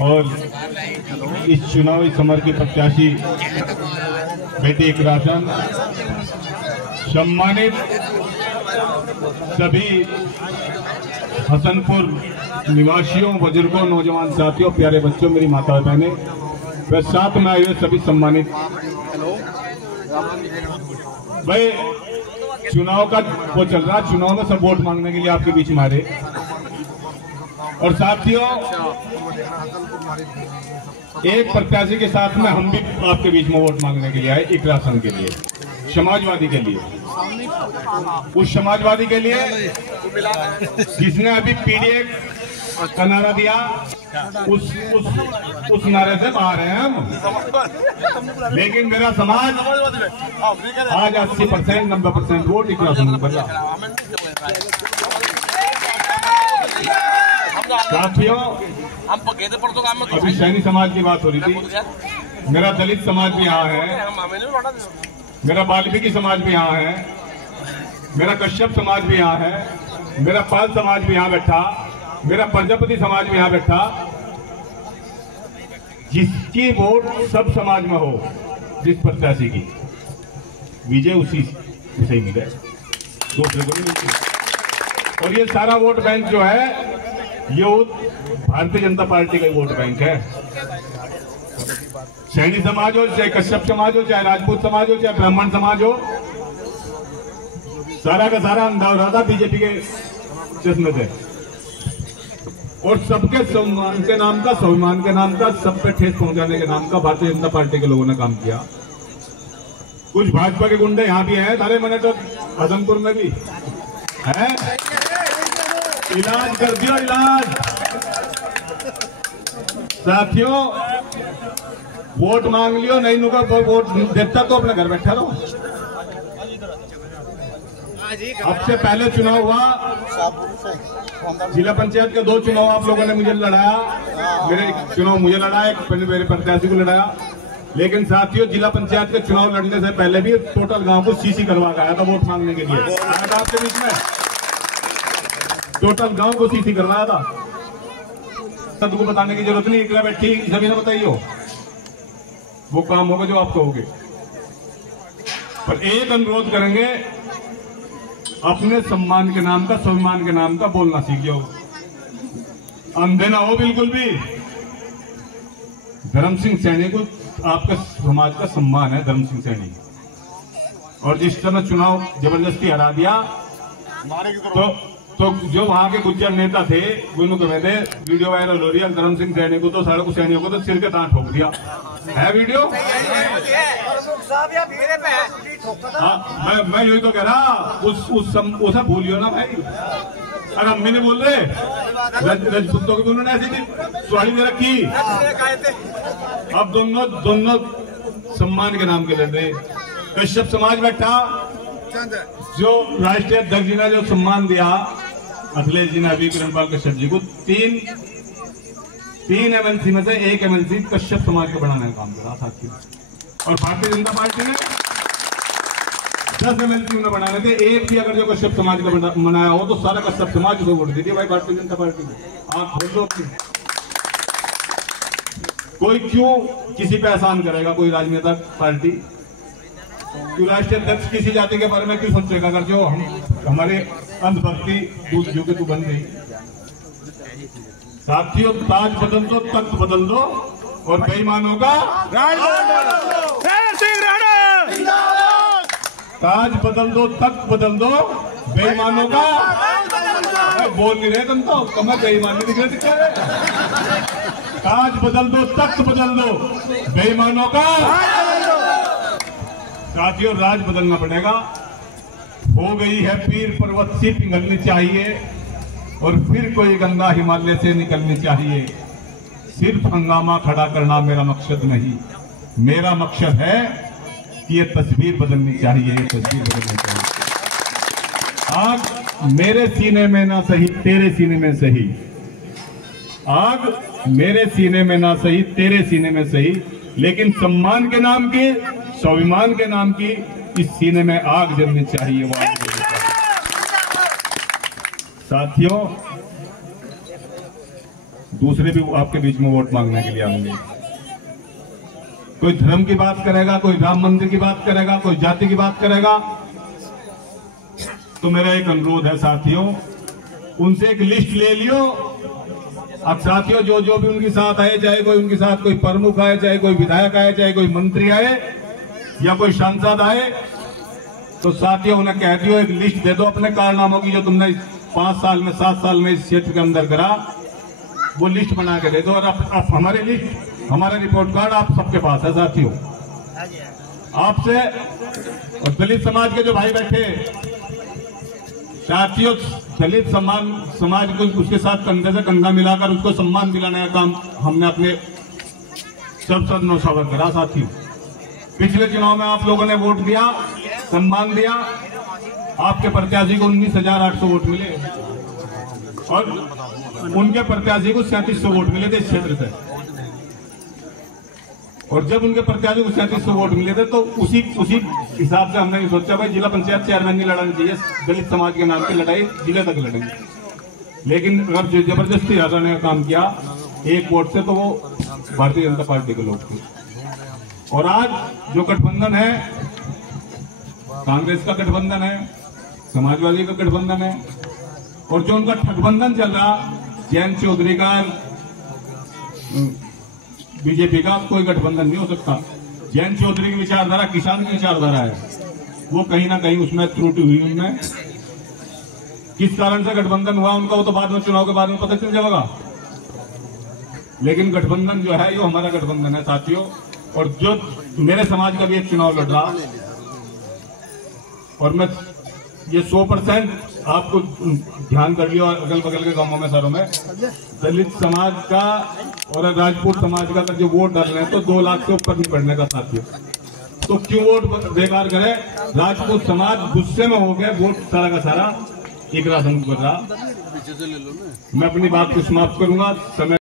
और इस चुनावी समर की प्रत्याशी बेटी इकरा चंद, सम्मानित सभी हसनपुर निवासियों, बुजुर्गों, नौजवान साथियों, प्यारे बच्चों, मेरी माता बहनें, व साथ में आए हुए सभी सम्मानित भाई, चुनाव का वो चल रहा, चुनाव में सब वोट मांगने के लिए आपके बीच में आ रहे। और साथियों, एक प्रत्याशी के साथ में हम भी आपके बीच में वोट मांगने के लिए आए, इकरा चंद के लिए, समाजवादी के लिए, उस समाजवादी के लिए जिसने अभी पीडीए का नारा दिया, उस नारे से बाहर हैं हम। लेकिन मेरा समाज आज 80%, 90% वोट इकरा चंद पर रहा। साथियों, अभी सैनी समाज की बात हो रही थी, मेरा दलित समाज भी यहाँ है, मेरा वाल्मीकि समाज भी यहाँ है, मेरा कश्यप समाज भी यहाँ है, मेरा पाल समाज भी यहाँ बैठा, मेरा प्रजापति समाज भी यहाँ बैठा। जिसकी वोट सब समाज में हो, जिस प्रत्याशी की विजय उसी से ही मिले, दूसरे को नहीं मिलती। और ये सारा वोट बैंक जो है, ये भारतीय जनता पार्टी का वोट बैंक है। सैनी समाज हो, चाहे कश्यप समाज हो, चाहे राजपूत समाज हो, चाहे ब्राह्मण समाज हो, सारा का सारा अंदाजा था बीजेपी के चश्मे से। और सबके सम्मान के नाम का, स्वाभिमान के नाम का, सब पे ठेस पहुंचाने के नाम का भारतीय जनता पार्टी के लोगों ने काम किया। कुछ भाजपा के गुंडे यहाँ भी हैं, सारे मैंने तो हसनपुर में भी है, इलाज कर दियो, इलाज। साथियों, वोट मांग लियो, नहीं नुका वोट देता तो अपने घर बैठा रहो। अब से पहले चुनाव हुआ, जिला पंचायत के 2 चुनाव आप लोगों ने मुझे लड़ाया, मेरे चुनाव मुझे लड़ाया, मेरे प्रत्याशी को लड़ाया। लेकिन साथियों, जिला पंचायत के चुनाव लड़ने से पहले भी टोटल गांव को सीसी करवा के आया था वोट मांगने के लिए, आया था आपके बीच में, टोटल गांव को सीसी करवाया था। सबको बताने की जरूरत नहीं, इकरा बैठी सभी ने बताइए, वो काम होगा जो आप कहोगे। पर एक अनुरोध करेंगे, अपने सम्मान के नाम का, स्वाभिमान के नाम का बोलना सीख जाओ, अंधे ना हो बिल्कुल भी। धर्म सिंह सैनी को आपका समाज का सम्मान है, धर्म सिंह सैनी, और जिस समय चुनाव जबरदस्ती हरा दिया, तो जो वहां के गुज्जर नेता थे वो कहते, वीडियो वायरल हो रही है, धर्म सिंह सैनी को तो सारे सैनियों को तो सिर के दांत ठोक दिया है वीडियो। हाँ, मैं यही तो कह रहा, उसे भूलियो ना भाई। अरे अम्मी ने बोल रहे रजपूतों की उन्होंने ऐसी सुहाई दे रखी, अब दोनों सम्मान के नाम के लड़ रहे। कश्यप समाज बैठा, जो राष्ट्रीय अध्यक्ष जी ने जो सम्मान दिया अखिलेश जी ने अभी किरणपाल कश्यप जी को, तीन एमएलसी में से एक एमएलसी कश्यप समाज को बढ़ाने का काम करा साथियों। और भारतीय जनता पार्टी ने 10 एमएलसी उन्हें बनाने थे, एक भी अगर जो कश्यप समाज का बनाया हो तो सारा कश्यप समाज को वोट दे दिया भाई भारतीय जनता पार्टी को। आप खोल दो, कोई क्यों किसी पे एहसान करेगा, कोई राजनेता पार्टी क्यों राष्ट्रीय अध्यक्ष किसी जाति के बारे में क्यों सोचेगा, अगर जो हमारे अंधभक्ति दूध जो के तू बन गई। साथियों, ताज बदल दो, तख्त बदल दो, और बेईमानों का ताज बदल दो, तख्त बदल दो, बेईमानों का बोल नहीं रहे तुम तो, कम बेईमान नहीं दिख रहे, दिख रहे। ताज बदल दो, तख्त बदल दो, बेईमानों का। साथियों, राज बदलना पड़ेगा। हो गई है पीर पर्वत सी पिघलनी चाहिए, और फिर कोई गंगा हिमालय से निकलनी चाहिए। सिर्फ हंगामा खड़ा करना मेरा मकसद नहीं, मेरा मकसद है कि ये तस्वीर बदलनी चाहिए, ये तस्वीर बदलनी चाहिए। आग मेरे सीने में ना सही, तेरे सीने में सही, आग मेरे सीने में ना सही, तेरे सीने में सही, लेकिन सम्मान के नाम की, स्वाभिमान के नाम की इस सीने में आग जलनी चाहिए, वो आग जलनी चाहिए। साथियों, दूसरे भी आपके बीच में वोट मांगने के लिए आएंगे। कोई धर्म की बात करेगा, कोई राम मंदिर की बात करेगा, कोई जाति की बात करेगा। तो मेरा एक अनुरोध है साथियों, उनसे एक लिस्ट ले लियो। अब साथियों, जो जो भी उनके साथ आए, चाहे कोई उनके साथ कोई प्रमुख आए, चाहे कोई विधायक आए, चाहे कोई मंत्री आए या कोई सांसद आए, तो साथियों उन्हें कह दियो, एक लिस्ट दे दो अपने कारनामों की, जो तुमने 5 साल में 7 साल में इस क्षेत्र के अंदर करा, वो लिस्ट बना के दे दो। और आप हमारी लिस्ट, हमारा रिपोर्ट कार्ड आप सबके पास है साथियों। आपसे और दलित समाज के जो भाई बैठे साथियों, दलित समाज को उसके साथ कंधे से कंधा मिलाकर उसको सम्मान दिलाने का काम हमने अपने सब नौशावर करा साथियों। पिछले चुनाव में आप लोगों ने वोट दिया, सम्मान दिया, आपके प्रत्याशी को 19,800 वोट मिले और उनके प्रत्याशी को 3700 वोट मिले थे इस क्षेत्र से। और जब उनके प्रत्याशी को 3700 वोट मिले थे तो उसी हिसाब से हमने सोचा भाई जिला पंचायत चेयरमैन नहीं लड़ानी चाहिए, दलित समाज के नाम की लड़ाई जिले तक लड़ेंगे। लेकिन अगर जो जबरदस्ती हराने का काम किया एक वोट से, तो वो भारतीय जनता पार्टी के लोग थे। और आज जो गठबंधन है, कांग्रेस का गठबंधन है, समाजवादी का गठबंधन है, और जो उनका ठगबंधन चल रहा, जयंत चौधरी का, बीजेपी का, कोई गठबंधन नहीं हो सकता। जयंत चौधरी की विचारधारा किसान की विचारधारा है, वो कहीं ना कहीं उसमें त्रुटि हुई। उनमें किस कारण से गठबंधन हुआ उनका, वो तो बाद में, चुनाव के बाद में पता चल जाएगा। लेकिन गठबंधन जो है ये हमारा गठबंधन है साथियों। और जो मेरे समाज का भी एक चुनाव लड़ रहा, और मैं ये 100% आपको ध्यान कर लियो, अगल बगल के गांवों में, शहरों में दलित समाज का और राजपूत समाज का जो वोट डाल रहे हैं तो 2 लाख से ऊपर नहीं बढ़ने का साथियों। तो क्यों वोट बेकार करे? राजपूत समाज गुस्से में हो गया, वोट सारा का सारा एक रात हमको कर रहा। मैं अपनी बात को समाप्त करूंगा। समय